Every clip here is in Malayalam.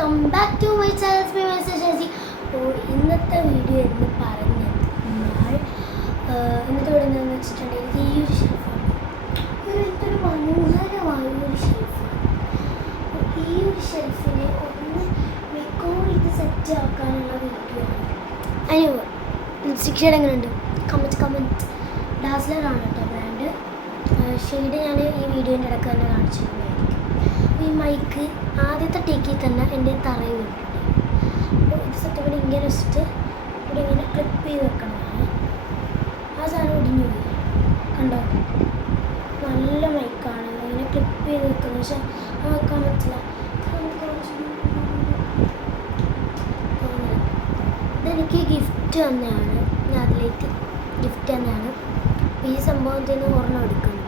Welcome back to my channel Sasi. അപ്പോൾ ഇന്നത്തെ വീഡിയോ എന്ന് പറഞ്ഞാൽ ഇന്നത്തെ വീഡിയോ എന്താണെന്ന് വെച്ചിട്ടുണ്ടെങ്കിൽ ഈ ഒരു ഷെൽഫാണ്. എന്തൊരു മനോഹരമായ ഒരു ഷെൽഫാണ്. ഈ ഒരു ഷെൽഫിനെ ഒന്ന് മെക്കോണിക്ക് സെറ്റ് ആക്കാനുള്ള വീഡിയോ ആണ്. അതിന് ലിപ്സ്റ്റിക് ഷെയ്ഡ് എങ്ങനെയുണ്ട്? കമൻറ്റ്. ഡാസ്ലറാണ് കേട്ടോ ബ്രാൻഡ്. ഷെയ്ഡ് ഞാൻ ഈ വീഡിയോൻ്റെ ഇടയ്ക്ക് തന്നെ കാണിച്ചിരുന്നതായിരിക്കും. ഈ മൈക്ക് ആദ്യത്തെ ടേക്കിൽ തന്നെ എൻ്റെ തറയിൽ വീണിട്ടുണ്ട്. അപ്പോൾ ഇത് സെറ്റപ്പിൽ ഇങ്ങനെ വെച്ചിട്ട് ഇവിടെ ഇങ്ങനെ ക്ലിപ്പ് ചെയ്ത് വെക്കണതാണ്. ആ സാധനം ഒടിഞ്ഞു പോയി, കണ്ടോ? നല്ല മൈക്കാണ്, ഇങ്ങനെ ക്ലിപ്പ് ചെയ്ത് വെക്കുന്നത്. പക്ഷെ അത് വെക്കാൻ പറ്റില്ല. ഇതെനിക്ക് ഗിഫ്റ്റ് തന്നെയാണ്, ഞാൻ അതിലേക്ക് ഗിഫ്റ്റ് തന്നെയാണ്. ഈ സംഭവത്തിൽ നിന്ന് ഒരെണ്ണം എടുക്കുന്നു.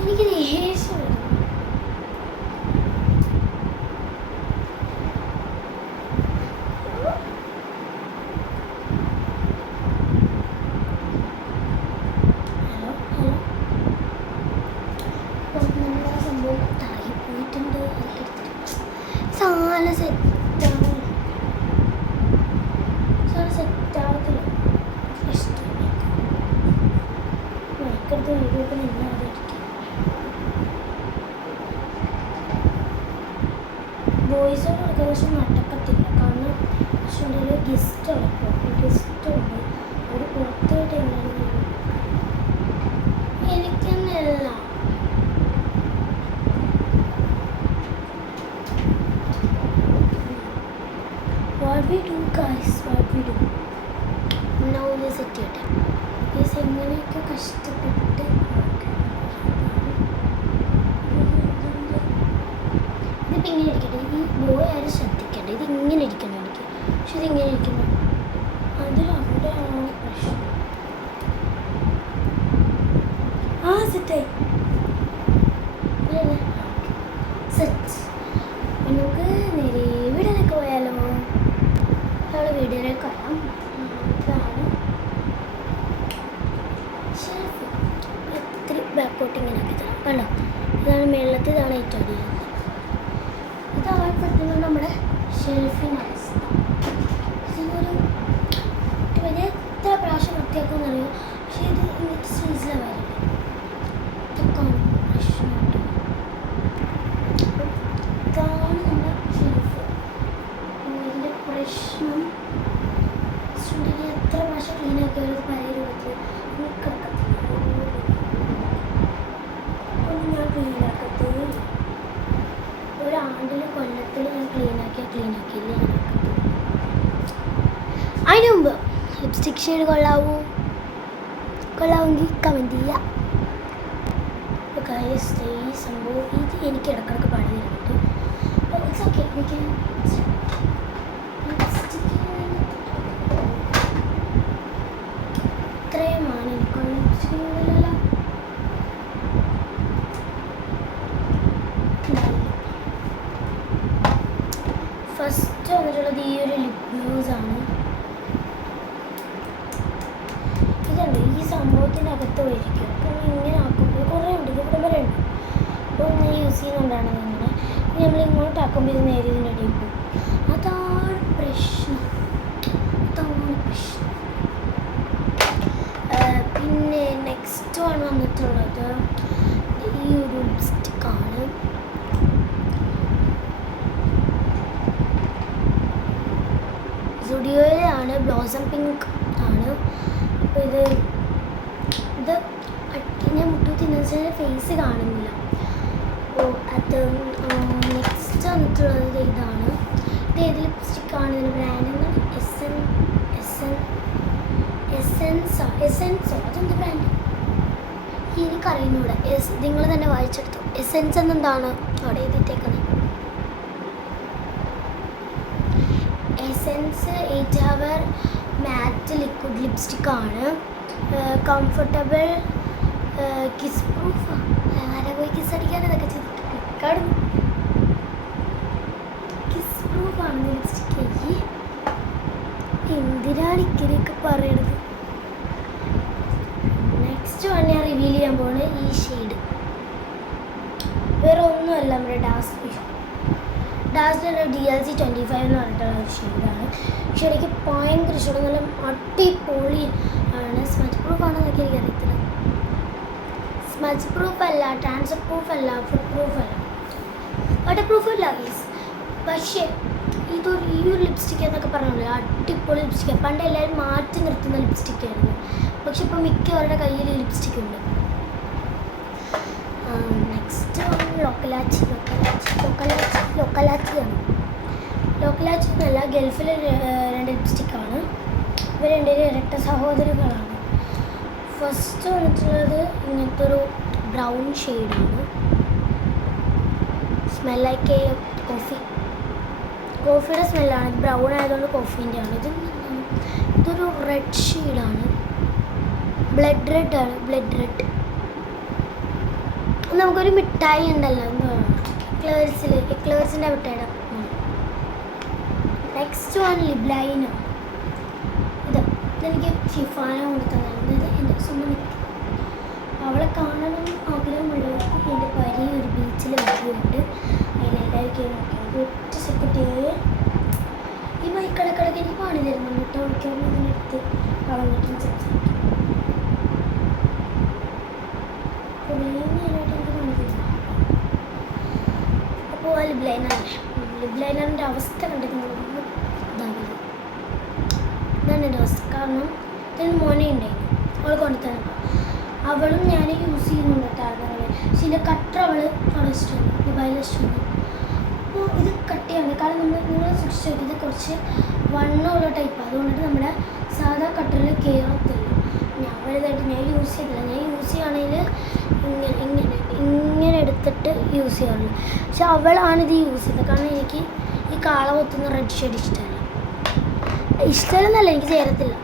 എനിക്ക് ദേഷ്യം വരും. നമ്മുടെ സംഭവം താഴെ പോയിട്ടുണ്ട്. സാല സെറ്റാവത്തില്ല. മൈക്കെടുത്ത് വീഡിയോക്ക് നിന്ന് അതായിരിക്കും. വോയിസ് കൊടുക്കാൻ പക്ഷെ നടക്കത്തില്ല. കാരണം പക്ഷെ എൻ്റെ ഗസ്റ്റ് ഉണ്ട്. അവർ പുറത്തായിട്ട് എങ്ങനെയാണ് എനിക്കെന്നല്ല. What we do guys, what we do now ഒന്ന് സെറ്റ് ചെയ്യട്ടെ. ഗൈസ് എങ്ങനെയൊക്കെ കഷ്ടപ്പെട്ട് ഇതിപ്പോൾ ഇങ്ങനെ ഇരിക്കട്ടെ. ഈ ബോയ് ആരും ശ്രദ്ധിക്കട്ടെ. ഇത് ഇങ്ങനെ ഇരിക്കണം എനിക്ക്. പക്ഷെ ഇതിങ്ങനെ ഇരിക്കണം. അതിൽ അവിടെയാണോ പ്രശ്നം? ആ സെറ്റായി സെറ്റ്. നമുക്ക് നേരെ വീടിനൊക്കെ പോയാലോ? നമ്മൾ വീടിനൊക്കെ വരാം. ഇതാണ് ഷെൽഫ്. ഇത്തിരി ബാക്കോട്ട് ഇങ്ങനെ ആക്കി തരാം. കണ്ടോ? ഇതാണ് മേളത്ത്, ഇതാണ് ഏറ്റവും അടിയിൽ. ഇതാണ് പറ്റുന്ന നമ്മുടെ ഷെൽഫിൻ്റെ അവസ്ഥ. ഇതൊരു എത്ര പ്രാവശ്യം വൃത്തിയാക്കുമെന്നറിയോ? പക്ഷേ ഇത് ഇങ്ങനത്തെ സ്റ്റേജിലാണ് വരില്ല. ഇതൊക്കെയാണ് പ്രശ്നമുണ്ട്. ഇതാണ് നമ്മുടെ ഷെൽഫ്. ഇതിൻ്റെ പ്രശ്നം എത്ര പ്രാവശ്യം ക്ലീൻ ആക്കിയാലും പഴയ രൂപത്തിൽ കിടക്കത്തില്ല. ഒന്നും ഞാൻ ക്ലീൻ ആക്കത്തേ. ഒരാണ്ടിൽ കൊല്ലത്തിൽ ഞാൻ ക്ലീൻ ആക്കിയില്ല. അതിന് മുമ്പ് ലിപ്സ്റ്റിക് ഷെയ്ഡ് കൊള്ളാമെങ്കിൽ കമൻറ്റ് ചെയ്യുക. ഈ സംഭവം ഇത് എനിക്ക് ഇടക്കിടക്ക് പണി തരുന്നുണ്ട്. It's okay. എനിക്ക് ഇത്രയുമാണ് എനിക്കുള്ള. ഫസ്റ്റ് വന്നിട്ടുള്ളത് ഈ ഒരു ലിപ് ഗ്ലോസാണ്. ഇതുണ്ട് ഈ സംഭവത്തിൻ്റെ അകത്ത് പോയിരിക്കും. അപ്പം ഇങ്ങനെ ആക്കുമ്പോൾ കുറേ ഉണ്ട്, ഇവിടെ വരെ ഉണ്ട്. അപ്പോൾ ഞാൻ യൂസ് ചെയ്യുന്നതുകൊണ്ടാണ് ഇങ്ങനെ. നമ്മൾ ഇങ്ങോട്ട് ആക്കുമ്പോൾ ഇത് നേരെ ഇതിൻ്റെ അടിയിൽ പോകും. അതാണ് പ്രശ്നം. പിന്നെ നെക്സ്റ്റ് ആണ് വന്നിട്ടുള്ളത് ഈ ഒരു ലിപ്സ്റ്റിക്കാണ്. സ്റ്റുഡിയോയിലാണ്, ബ്ലോസം പിങ്ക് ആണ്. അപ്പോൾ ഇത് ഞാൻ മുട്ടൂത്തി ഫേസ് കാണുന്നില്ല. അപ്പോൾ അത് നെക്സ്റ്റ് വന്നിട്ടുള്ളത് ഇതാണ്. ഇത് ഏത് ലിപ്സ്റ്റിക്കാണ്? ഇതിൻ്റെ ബ്രാൻഡ് എസെൻസോ അതെന്ത് ബ്രാൻഡ് എനിക്കറിയുന്നൂടെ. നിങ്ങൾ തന്നെ വായിച്ചെടുത്തു. എസെൻസ് എന്നെന്താണ് അവിടെ എഴുതിയിട്ടേക്കുന്നത്? എസെൻസ് 8 hour മാറ്റ് ലിക്വിഡ് ലിപ്സ്റ്റിക്കാണ്. കംഫർട്ടബിൾ കിസ് പ്രൂഫാണ്. ആരെ പോയി കിസ് അടിക്കാൻ ഇതൊക്കെ ചെയ്തിട്ട് ക്ലിക്കാടുന്നു. Kiss പ്രൂഫാണ് lipstick. എന്തിനാണ് ഇങ്ങനെയൊക്കെ പറയണത്? നെക്സ്റ്റ് വൺ ഞാൻ റിവീൽ ചെയ്യാൻ പോകുന്നത് ഈ ഷെയ്ഡ് വേറെ ഒന്നുമല്ല, നമ്മുടെ ഡാസ്ലിൻ്റെ DLC 25 എന്ന് പറഞ്ഞിട്ടുള്ള ഒരു ഷെയ്ഡാണ്. പക്ഷെ എനിക്ക് ഭയങ്കര ഇഷ്ടമാണ്. നല്ല അടിപൊളി ആണ്. സ്മച്ച് പ്രൂഫ് ആണെന്നൊക്കെ എനിക്കറിയത്തില്ല. സ്മച്ച് പ്രൂഫ് അല്ല, ട്രാൻസ്ഫർ പ്രൂഫ് അല്ല, ഫുഡ് പ്രൂഫ് അല്ല, വാട്ടർ പ്രൂഫ് അല്ല ഗൈസ്. പക്ഷേ ഈ ഒരു ലിപ്സ്റ്റിക് എന്നൊക്കെ പറഞ്ഞില്ല, അടിപൊളി ലിപ്സ്റ്റിക്കാണ്. പണ്ട് എല്ലാവരും മാറ്റി നിർത്തുന്ന ലിപ്സ്റ്റിക്കായിരുന്നു. പക്ഷെ ഇപ്പോൾ മിക്കവരുടെ കയ്യിൽ ലിപ്സ്റ്റിക് ഉണ്ട്. നെക്സ്റ്റ് ലോക്കലാച്ചി എന്നല്ല, ഗൾഫിലെ 2 ലിപ്സ്റ്റിക്കാണ്. ഇവർ 2 ഇരട്ട സഹോദരികളാണ്. ഫസ്റ്റ് വന്നിട്ടുള്ളത് ഇങ്ങനത്തെ ഒരു ബ്രൗൺ ഷെയ്ഡാണ്. സ്മെൽ ലൈക്ക് കോഫിയുടെ സ്മെല്ലാണ്. ബ്രൗൺ ആയതുകൊണ്ട് കോഫീൻ്റെ ആണ്. ഇതൊരു റെഡ് ഷെയ്ഡാണ്. ബ്ലഡ് റെഡ് ആണ്. നമുക്കൊരു മിഠായി ഉണ്ടല്ലോ, എന്താ എക്ലേഴ്സിൻ്റെ മിഠായിയുടെ. Next one lip liner. ഇതെനിക്ക് ഷിഫാന കൊടുത്തതാണ്. ഇത് എൻ്റെ സ്വന്തം അവളെ കാണണം ആഗ്രഹമുള്ളവർക്ക് എൻ്റെ വലിയൊരു ബീച്ചിൽ വരികയുണ്ട്. അതിലെല്ലാവർക്കും നോക്കിയത് ഒറ്റ സെക്കൻഡ് ഈ മൈക്കടക്കിടക്ക് എനിക്ക് പണി തരുന്നു. മുട്ട ഒഴിക്കാൻ ഇതിനെടുത്ത് കളഞ്ഞിട്ടും സംസാരിക്കും. കുറേ നേരമായിട്ട് എനിക്ക് പണി തരുന്നു. അപ്പോൾ ആ ലിപ് ലൈനറിൻ്റെ അവസ്ഥ കണ്ടിരിക്കുന്നത് ഇതാണ് എൻ്റെ അവസ്ഥ. കാരണം ഇതിന് മോനെ ഉണ്ടായിരുന്നു, അവൾ കൊണ്ടുതന്നെ. അവളും ഞാൻ യൂസ് ചെയ്യുന്നുണ്ടായിരുന്നു. പക്ഷെ ഇതിൻ്റെ കട്ടർ അവൾ അവിടെ ഇഷ്ടമാണ്, ദുബായിൽ ഇഷ്ടമാണ്. അപ്പോൾ ഇത് കട്ട് ചെയ്യണം. കാരണം നിങ്ങൾ സൂക്ഷിച്ചു നോക്കി, ഇത് കുറച്ച് വണ്ണമുള്ള ടൈപ്പ്. അതുകൊണ്ടിട്ട് നമ്മുടെ സാധാ കട്ടറിൽ കയറത്തില്ല. ഞാൻ യൂസ് ചെയ്തില്ല. ഞാൻ യൂസ് ചെയ്യുകയാണെങ്കിൽ ഇങ്ങനെ എടുത്തിട്ട് യൂസ് ചെയ്യാറുള്ളൂ. പക്ഷെ അവളാണ് ഇത് യൂസ് ചെയ്തത്. കാരണം എനിക്ക് ഈ കാള പൊത്തുന്ന റെഡ് ഷെയ്ഡ് ഇഷ്ടമല്ല. എനിക്ക് ചേരത്തില്ല.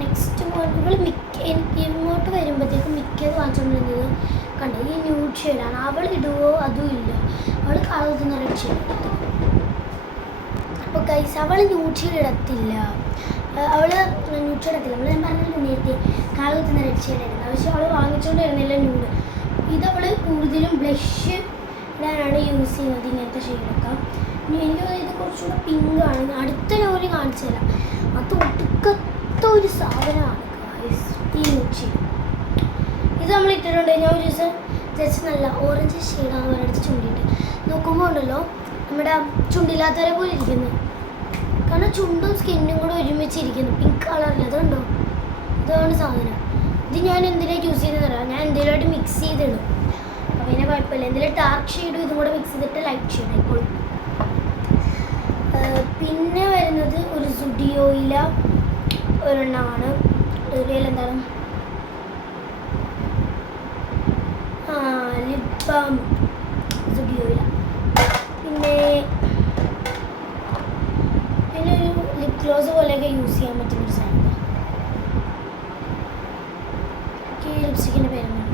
നെക്സ്റ്റ് ഇവൾ എനിക്ക് ഇങ്ങോട്ട് വരുമ്പോഴത്തേക്കും മിക്കത് വാങ്ങിച്ചുകൊണ്ടിരുന്നത് കണ്ടു. ഈ ന്യൂഡ് ഷെയ്ഡാണ്. അവൾ ഇടുവോ അതും ഇല്ല. അവൾ കാള പൊത്തുന്ന റെഡ് ഷെയ്ഡ്. അപ്പോൾ ഗൈസ്, അവൾ ന്യൂഡ് ഷെയ്ഡ് ഇടത്തില്ല. അവൾ ന്യൂഡ് ഷെയ്ഡ് ഇടത്തില്ല. ഞാൻ പറഞ്ഞല്ലോ നേരത്തെ കാള പൊത്തുന്ന റെഡ് ഷെയ്ഡ് ഇടുന്നത്. പക്ഷെ അവൾ വാങ്ങിച്ചുകൊണ്ട് വരുന്നില്ല ന്യൂഡ്. ഇതവൾ കൂടുതലും ബ്ലഷ് ഇടാനാണ് യൂസ് ചെയ്യുന്നത്, ഇങ്ങനത്തെ ഷെയ്ഡൊക്കെ. എനിക്ക് ഇത് കുറച്ചുകൂടെ പിങ്കാണ്. അടുത്ത ജോലി കാണിച്ചു തരാം. അത് ഒടുക്കത്തെ ഒരു സാധനമാണ് ഈ മുച്ചി. ഇത് നമ്മൾ ഇട്ടിട്ടുണ്ട്. ഞാൻ ഒരു ദിവസം ജസ്റ്റ് നല്ല ഓറഞ്ച് ഷെയ്ഡാണ് ഒരടുത്ത് ചുണ്ടിട്ട് നോക്കുമ്പോൾ ഉണ്ടല്ലോ, നമ്മുടെ ചുണ്ടില്ലാത്തവരെ പോലെ ഇരിക്കുന്നു. കാരണം ചുണ്ടും സ്കിന്നും കൂടെ ഒരുമിച്ചിരിക്കുന്നു. പിങ്ക് കളറിൽ അതുണ്ടോ, ഇതാണ് സാധനം. ഇത് ഞാൻ എന്തിനാണ് യൂസ് ചെയ്യുന്നതല്ല, ഞാൻ എന്തെങ്കിലുമായിട്ട് മിക്സ് ചെയ്തിടും. അപ്പോൾ പിന്നെ കുഴപ്പമില്ല. എന്തെങ്കിലും ഡാർക്ക് ഷെയ്ഡും ഇതും കൂടെ മിക്സ് ചെയ്തിട്ട് ലൈറ്റ് ഷെയ്ഡ് ആയിക്കോളും. പിന്നെ വരുന്നത് ഒരു സുഡിയോയില ഒരെണ്ണമാണ്. സുഡിയോയിൽ എന്താണ് ലിപ് ബാം സുഡിയോയില. പിന്നെ ഒരു ലിപ് ഗ്ലോസ് പോലെയൊക്കെ യൂസ് ചെയ്യാൻ പറ്റുന്നൊരു സാധനം. ലിപ്സ്റ്റിക്കിൻ്റെ പേരാണ്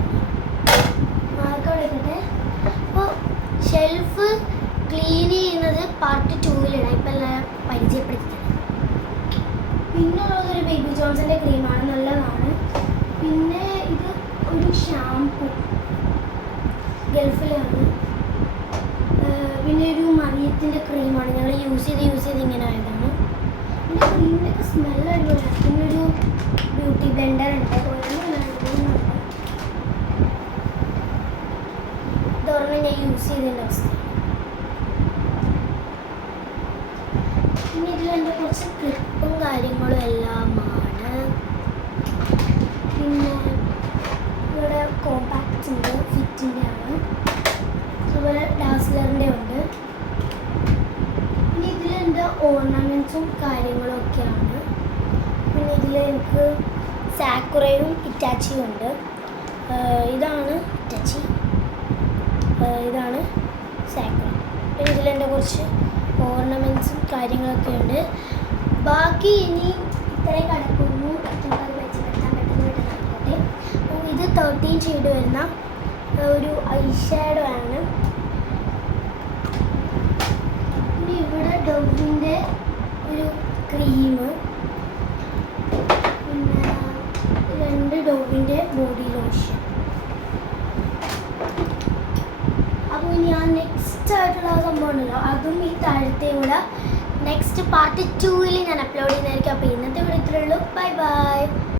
മാർക്ക് എടുക്കട്ടെ. അപ്പോൾ ഷെൽഫ് ക്ലീൻ ചെയ്യുന്നത് പാർട്ട് 2-ലിടാം. ഇപ്പം എല്ലാം പരിചയപ്പെടുത്തി. പിന്നെ ഉള്ളതൊരു ബേബി ജോൺസിൻ്റെ ക്രീമാണ്, നല്ലതാണ്. പിന്നെ ഇത് ഒരു ഷാംപൂ ഗൾഫിലാണ്. പിന്നെ ഒരു മറിയത്തിൻ്റെ ക്രീമാണ്. ഞങ്ങൾ യൂസ് ചെയ്ത് ഇങ്ങനെ ആയതാണ്. പിന്നെ ക്രീമിൻ്റെയൊക്കെ സ്മെല്ല് അടിപൊളിയാണ്. പിന്നെ ഒരു ബ്യൂട്ടി ബ്ലെൻഡർ ഉണ്ട്. ഇതൊരെണ്ണം ഞാൻ യൂസ് ചെയ്തതിൻ്റെ അവസ്ഥ. പിന്നെ ഇതിലെൻ്റെ കുറച്ച് ക്ലിപ്പും കാര്യങ്ങളും എല്ലാമാണ്. പിന്നെ ഇവിടെ കോമ്പാക്റ്റ് ഉണ്ട്, ഫിറ്റിൻ്റെ ആണ്. അതുപോലെ ഡാസ്ലറിൻ്റെ ഉണ്ട്. പിന്നെ ഇതിലെൻ്റെ ഓർണമെൻറ്റ്സും കാര്യങ്ങളും ഒക്കെയാണ്. പിന്നെ ഇതിൽ എനിക്ക് സാക്കുറയും ഇറ്റാച്ചിയും ഉണ്ട്. ഇതാണ് ഇറ്റാച്ചി, ഇതാണ് സാക്കുറ. പിന്നെ ഇതിലെൻ്റെ കുറച്ച് ഓർണമെൻറ്റ്സും കാര്യങ്ങളൊക്കെ ഉണ്ട്. ബാക്കി ഇനി ഇത്രയും കിടക്കുന്നു. അത് പരിചയപ്പെടുത്താൻ പെട്ടെന്ന് ആയിക്കോട്ടെ. 13 ഷെയ്ഡ് വരുന്ന ഒരു ഐ ഷാഡോ ആണ്. പിന്നെ ഇവിടെ ഡോവിൻ്റെ ഒരു ക്രീം, പിന്നെ 2 ഡോവിൻ്റെ ബോഡി ലോഷൻ. അപ്പോൾ ഞാൻ നെക്സ്റ്റ് ആയിട്ടുള്ള സംഭവം ഉണ്ടല്ലോ, അതും ഈ താഴത്തെ കൂടെ നെക്സ്റ്റ് പാർട്ട് 2 ഞാൻ അപ്ലോഡ് ചെയ്യുന്നതായിരിക്കും. അപ്പോൾ ഇന്നത്തെ ഇവിടെ ഇത്രയേ ഉള്ളൂ. Bye bye.